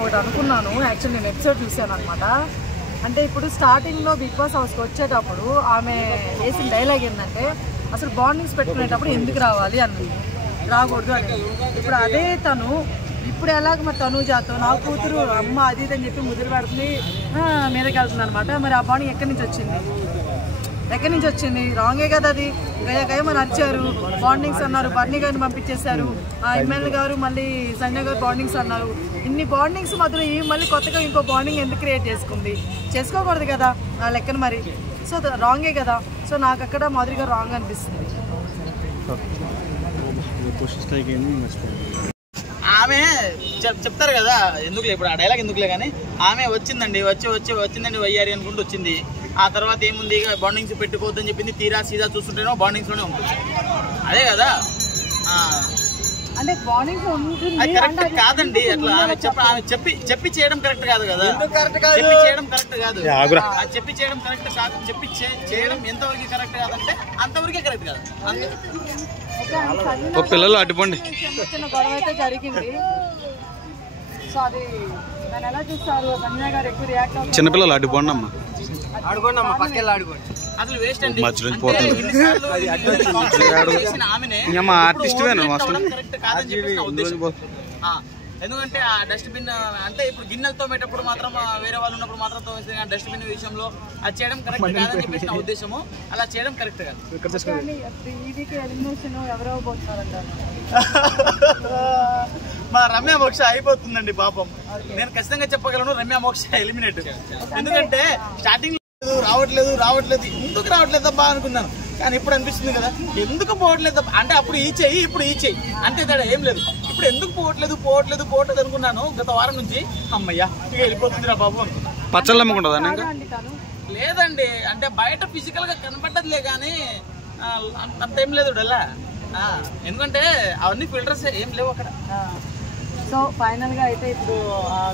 ఒకటి అనుకున్నాను యాక్చువల్లీ నేను ఎపిసోడ్ చూసాను అనమాట. అంటే ఇప్పుడు స్టార్టింగ్లో బిగ్ బాస్ హౌస్కి వచ్చేటప్పుడు ఆమె వేసిన డైలాగ్ ఏంటంటే అసలు బాండింగ్స్ పెట్టుకునేటప్పుడు ఎందుకు రావాలి అన్నది, రాకూడదు అని. ఇప్పుడు అదే తను ఇప్పుడు ఎలాగ మరి తనూజాతో నా కూతురు అమ్మ అది ఇది అని చెప్పి ముద్దులు పడుతుంది, మీదకి వెళ్తుంది అనమాట. మరి ఆ బాండింగ్ ఎక్కడి నుంచి వచ్చింది? రాంగే కదా అది. గయ మరి అరిచారు, బాండింగ్స్ అన్నారు, బర్నీ గారిని పంపించేశారు, ఎమ్మెల్యే గారు మళ్ళీ సంజయ్ గారు బాండింగ్స్ అన్నారు. ఇన్ని బాండింగ్స్ మధ్యలో ఈ మళ్ళీ కొత్తగా ఇంకో బాండింగ్ ఎందుకు క్రియేట్ చేసుకోకూడదు కదా ఆ లెక్కన మరి. సో రాంగే కదా. సో నాకు అక్కడ మాధురి గారు రాంగ్ అనిపిస్తుంది. ఆమె చెప్తారు కదా ఎందుకులే ఇప్పుడు ఆ డైలాగ్ ఎందుకులే కానీ, ఆమె వచ్చిందండి వయ్యారి అనుకుంటూ వచ్చింది. ఆ తర్వాత ఏముంది బాండింగ్స్ పెట్టుకోవద్దని చెప్పింది. తీరా సీదా చూస్తుంటేనో బాండింగ్స్లోనే ఉంటుంది. అదే కదా అంటే బాండింగ్స్ అది కరెక్ట్ కాదండి. అట్లా ఆమె చెప్పి చేయడం కరెక్ట్ కాదు కదా. చెప్పి చేయడం కరెక్ట్ కాదు. చెప్పి చేయడం కరెక్ట్ కాదు. చెప్పి చేయడం ఎంతవరకు కరెక్ట్ కాదంటే అంతవరకే కరెక్ట్ కాదు. పిల్లలు అడ్డుపండి గొడవ అయితే జరిగింది. సో అది నేను ఎలా చూస్తారు సంజయ్ గారు ఎక్కువ రియాక్ట్ అవుతారు. చిన్నపిల్లలు అడ్డుపోండి అమ్మా, అసలు వేస్ట్ అండి. ఆర్టిస్ట్ ఎందుకంటే ఆ డస్ట్బిన్ అంటే ఇప్పుడు గిన్నెలు తోమేటప్పుడు మాత్రం వేరే వాళ్ళు ఉన్నప్పుడు మాత్రం తోమేస్తే కానీ డస్ట్బిన్ విషయంలో అది చేయడం కరెక్ట్ కాదని చెప్పేసి నా ఉద్దేశము. అలా చేయడం కరెక్ట్ కాదు. మా రమ్య మోక్ష అయిపోతుందండి పాపం. నేను ఖచ్చితంగా చెప్పగలను రమ్య మోక్ష ఎలిమినేట్. ఎందుకంటే స్టార్టింగ్ రావట్లేదు ఎందుకు రావట్లేదబ్బా అనుకున్నాను. కానీ ఇప్పుడు అనిపిస్తుంది కదా ఎందుకు పోవట్లేదు అంటే అప్పుడు ఈ చెయ్యి ఇప్పుడు ఈ చెయ్యి అంతే తేడా ఏం లేదు. ఇప్పుడు ఎందుకు పోవట్లేదు అనుకున్నాను గత వారం నుంచి. అమ్మయ్యా ఇక వెళ్ళిపోతుందిరా బాబు అనుకున్నా. పచ్చళ్ళు అమ్ముకుంటుందా? లేదండి, అంటే బయట ఫిజికల్ గా కనపడ్డదిలే కానీ అంత ఏం లేదు డల్లా. ఎందుకంటే అవన్నీ ఫిల్టర్స్ ఏం లేవు అక్కడ. సో ఫైనల్ గా అయితే ఇప్పుడు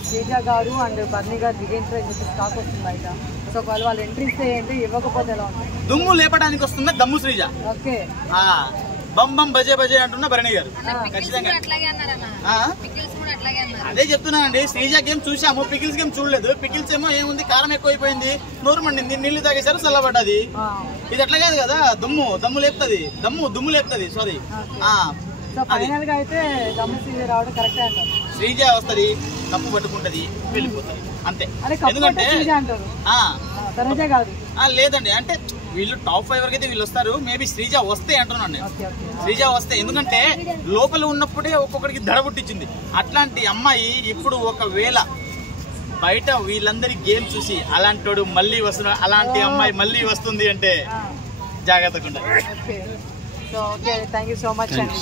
శ్రీజ గారు అండ్ బర్నీ గారు దిగేంట్రో అని చెప్పి స్టాక్ వస్తుంది బయట. సో వాళ్ళు ఎంట్రీ ఇస్తే ఏంటి, ఇవ్వకపోతే ఎలా ఉంటుంది? దుమ్ము లేపడానికి వస్తుందా దమ్ము శ్రీజ. ఓకే బం బజే అంటున్నా భరణి గారు ఖచ్చితంగా అదే చెప్తున్నానండి. శ్రీజ గేమ్ చూసాము, పికిల్స్ గేమ్ చూడలేదు. పికిల్స్ ఏమో ఏముంది కారం ఎక్కువైపోయింది, నోరు మండింది, నీళ్లు తాగేసారు చల్లబడ్డది. ఇది అట్లా కాదు కదా, దుమ్ము లేపుతుంది. సారీ ఫైనల్ గా అయితే రావడం కరెక్టే అంటారు. శ్రీజ వస్తుంది, కప్పు పట్టుకుంటది, వెళ్ళిపోతుంది అంతే. ఎందుకంటే లేదండి అంటే వీళ్ళు టాప్ 5 వరకు అయితే వీళ్ళు వస్తారు. మేబీ శ్రీజ వస్తే అంటున్నాను నేను. శ్రీజ వస్తే ఎందుకంటే లోపల ఉన్నప్పుడే ఒక్కొక్కడికి దడ పుట్టించింది. అట్లాంటి అమ్మాయి ఇప్పుడు ఒకవేళ బయట వీళ్ళందరి గేమ్ చూసి అలాంటి మళ్ళీ వస్తున్నాడు, అలాంటి అమ్మాయి మళ్ళీ వస్తుంది అంటే జాగ్రత్తగా ఉండాలి. థ్యాంక్ యూ సో మచ్ అండి.